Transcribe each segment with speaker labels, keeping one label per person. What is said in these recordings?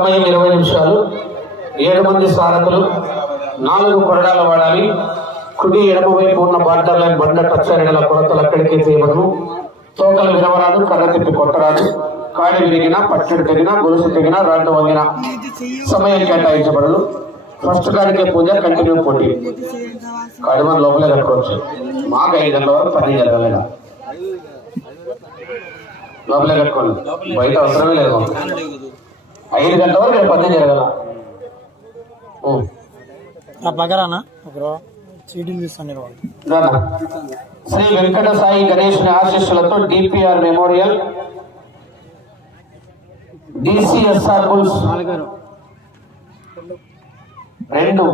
Speaker 1: సమయం ఇరవై నిమిషాలు. ఏడు మంది సారథులు నాలుగు కొరడాలు వాడాలి. కుడి ఎడమ వైపు ఉన్న బార్డర్ లైన్ బండ టచ్చరిగల కొరతలు అక్కడికి చేయబడము తోకలు విరవరాదు కర్ర తిప్పి కొట్టరాదు. కాడి విరిగిన పట్టెడు తెగిన గొలుసు తిరిగినా రాడ్డు వంగిన సమయం కేటాయించబడదు. ఫస్ట్ కాడికే పూజ కంటిన్యూ పోటీ. కాడి మన లోపలే కట్టుకోవచ్చు. మాకు ఐదు గంటల వరకు పని జరగలేదు? లోపలే కట్టుకోండి. బయట అవసరమే లేదు ఐదు గంటల వరకు ఇక్కడ పని జరగల. శ్రీ వెంకట సాయి గణేషుని ఆశీస్సులతో డిపిఆర్ మెమోరియల్ డిసిఎస్ఆర్ బుల్స్. రెండు.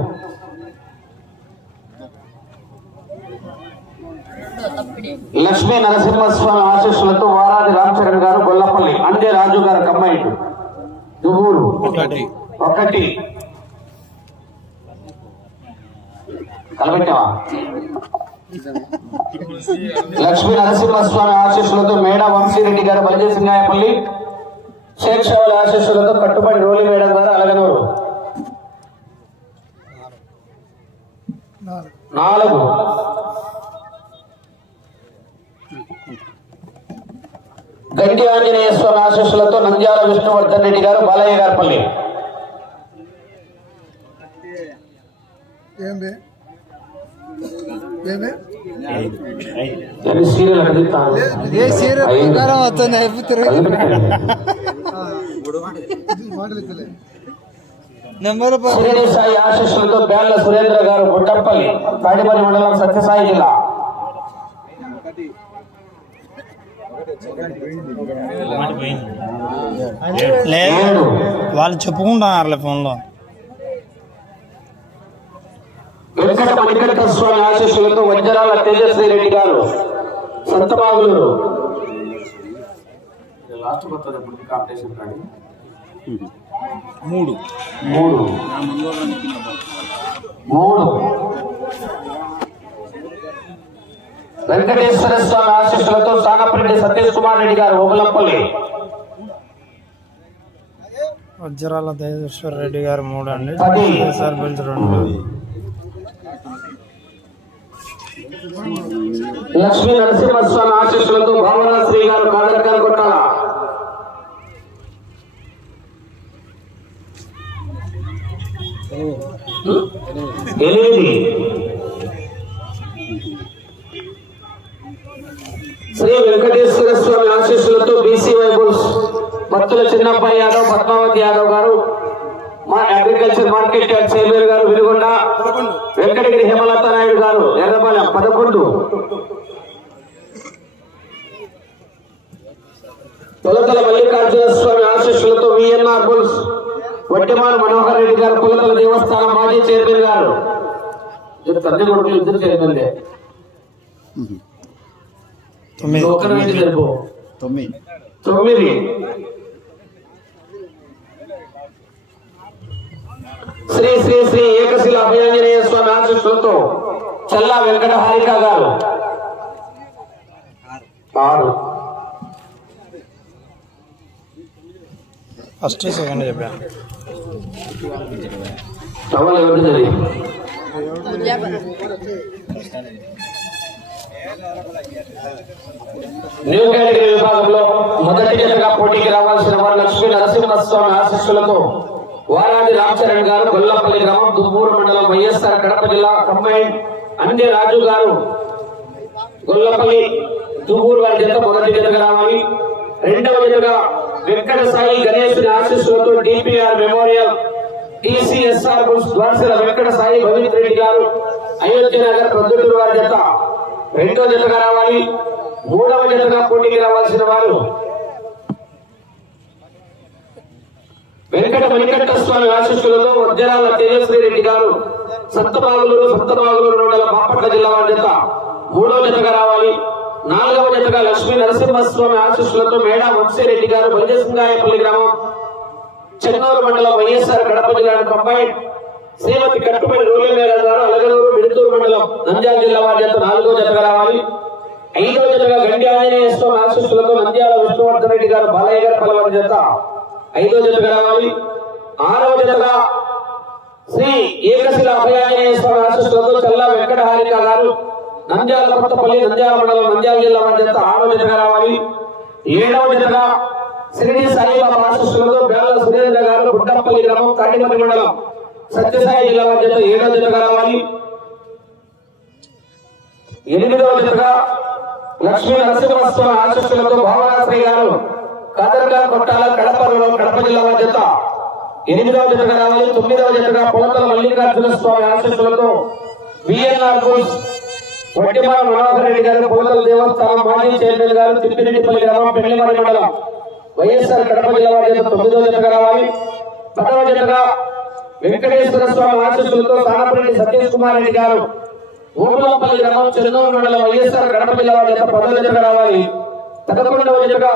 Speaker 1: లక్ష్మీ నరసింహస్వామి ఆశీస్సులతో వారాది రామచరణ్ గారు గొల్లపల్లి అందే రాజు గారు కమ్మాయిటు దువ్వూరు ఒకటి. కలబెట్టావా? లక్ష్మీ నరసింహస్వామి ఆశీస్సులతో మేడ వంశీరెడ్డి గారు బలిజసింగాయపల్లి షేక్ షావుల ఆశీస్సులతో కట్టుబడి రోలి మేడం గారు అలగనూరు. నాలుగు. గంటి ఆంజనేయ స్వామి ఆశీస్సులతో నంద్యాల విష్ణువర్ధన్ రెడ్డి గారు బాలయ్య
Speaker 2: నెంబర్
Speaker 1: షిరిడి సాయి ఆశీస్సులతో బేళ్ళ సురేంద్ర గారు తాడిపల్లి మండలం సత్యసాయి జిల్లా.
Speaker 3: లేదు. వాళ్ళు చెప్పుకుంటున్నారులే ఫోన్లో.
Speaker 1: వెంకట మణికంఠ స్వామి ఆశీస్సులతో వజ్రాల తేజస్వి రెడ్డి గారు సంతబాగులూరు లాస్ట్ కాంపిటీషన్ కానీ
Speaker 3: మూడు.
Speaker 1: మూడు. మూడు. వెంకటేశ్వర స్వామి ఆశీస్సులతో సానపరెడ్డి సతీష్ కుమార్ రెడ్డి గారు ఓగులంపల్లి
Speaker 3: వజ్రాల తేజేశ్వర రెడ్డి గారు మూడు అండి. సర్పంచ్ రెండు.
Speaker 1: లక్ష్మీ నరసింహస్వామి ఆశీస్సులతో భావన శ్రీ గారు కాదరకాలు కొట్టాల? ఎనిమిది శ్రీ వెంకటేశ్వర స్వామి ఆశీస్సులతో బీసీ వైబుల్స్ భక్తుల చిన్నబ్బాయి యాదవ్ పద్మావతి యాదవ్ గారు మా అగ్రికల్చర్ మార్కెట్ చైర్మన్ గారు వినుగొండ వెంకటగిరి హేమలత నాయుడు గారు ఎర్రపాలెం పదకొండు. పులతల మల్లికార్జున స్వామి ఆశీస్సులతో విఎన్ఆర్ బుల్స్ వడ్డిమాన మనోహర్ రెడ్డి గారు కులతల దేవస్థానం మాజీ చైర్మన్ గారు. ఇది తండ్రి కొడుకులు ఇద్దరు చైర్మన్లే
Speaker 3: తొమ్మిది.
Speaker 1: ఒకరి నుంచి సరిపో
Speaker 3: తొమ్మిది.
Speaker 1: తొమ్మిది. శ్రీ శ్రీ శ్రీ ఏకశిల అభయాంజనేయ స్వామి ఆశీస్సులతో చల్లా వెంకట హారిక గారు. ఆరు.
Speaker 3: ఫస్ట్ సెకండ్ చెప్పాను.
Speaker 1: టవల్ ఎవరిది? న్యూ కేటగిరీ విభాగంలో మొదటి జతగా పోటీకి రావాల్సిన వారు లక్ష్మీ నరసింహస్వామి ఆశీస్సులతో వారాది రామచరణ్ గారు గొల్లపల్లి గ్రామం దుబ్బూరు మండలం వైఎస్ఆర్ కడప జిల్లా కంబైన్ అందే రాజు గారు గొల్లపల్లి దుబ్బూరు వారి జత మొదటి జతగా రావాలి. రెండవ జతగా వెంకట సాయి గణేశుని ఆశీస్సులతో DPR memorial TCSR Dwarasala Venkata Sai Bhavith Reddy garu Ayodhya Nagar Proddatur వారి జత రెండో జతగా రావాలి. మూడవ జతగా పోటీకి రావాల్సిన వారు వెంకట వెంకట స్వామి ఆశిస్సులతో వజ్రాల తేజస్వి రెడ్డి గారు. సత్తబాగులూరు సత్తబాగులూరు మండల బాపట్ల జిల్లా వారి జత మూడవ జతగా రావాలి. నాలుగవ జతగా లక్ష్మీ నరసింహస్వామి ఆశిస్సులతో మేడా వంశీరెడ్డి గారు బలిజసింగాయపల్లి గ్రామం చెన్నూరు మండలం వైఎస్ఆర్ కడప జిల్లా కంబైన్ శ్రీమతి కట్టుబడి రూలే మేఘర్ గారు అలగనూరు మిడుతూరు మండలం నంద్యాల జిల్లా వారి జత నాలుగో జతగా రావాలి. ఐదో జతగా గండి ఆంజనేయ స్వామి ఆశీస్సులతో నంద్యాల విష్ణువర్ధన్ రెడ్డి గారు బాలయ్య గారు పలవారి జత ఐదో జతగా రావాలి. ఆరవ జతగా శ్రీ ఏకశిల అభయాంజనేయ స్వామి ఆశీస్సులతో చల్లా వెంకట హారిక గారు నంద్యాల కొత్తపల్లి నంద్యాల మండలం నంద్యాల జిల్లా వారి జత ఆరో జతగా రావాలి. ఏడవ జతగా శ్రీ సాయిబాబా ఆశీస్సులతో బేల సురేంద్ర గారు గుడ్డపల్లి గ్రామం తాటిమల్లి మండలం సత్యసాయి జిల్లా వారి జత ఏడో జతగా రావాలి. ఎనిమిదవ జతగా లక్ష్మీ నరసింహస్వామి ఆశస్సులతో భావనాశ్రీ గారు కదర్గా కొట్టాల కడపలో కడప జిల్లా జత ఎనిమిదవ జతగా రావాలి తొమ్మిదవ జతగా పోతల మల్లికార్జున స్వామి ఆశస్సులతో విఎన్ఆర్ గోల్స్ వడ్డిమాల మనోహర్ రెడ్డి గారు పోతల దేవస్థానం మాజీ చైర్మన్ గారు తిప్పిరెడ్డిపల్లి గ్రామం పెళ్ళిమరి మండలం. వైఎస్ఆర్ కడప జిల్లా జత తొమ్మిదవ జతగా రావాలి. పదవ జతగా వెంకటేశ్వర స్వామి ఆశస్సులతో సానపల్లి సతీష్ కుమార్ రెడ్డి గారు ఊర్లపల్లి గ్రామం చెన్నూరు మండలం వైఎస్ఆర్ కడప జిల్లా వారి జత పదవ రావాలి. పదకొండవ జతగా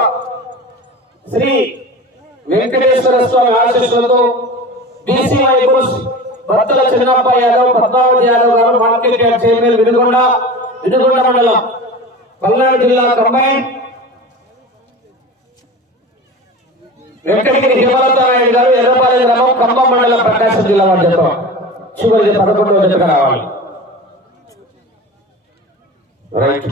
Speaker 1: శ్రీ వెంకటేశ్వర స్వామి ఆశీస్సులతో బీసీ వైబోస్ భర్తల చిన్నప్ప Yadav Padmavathi Yadav garu market yard chairman Vinukonda Vinukonda మండలం పల్నాడు జిల్లా కంబైన్. వెంకటగిరి హిమలత గారు ఎర్రపాలెం గ్రామం కంబం మండలం ప్రకాశం జిల్లా వారి జత చివరి పదకొండవ జతగా రావాలి. Right.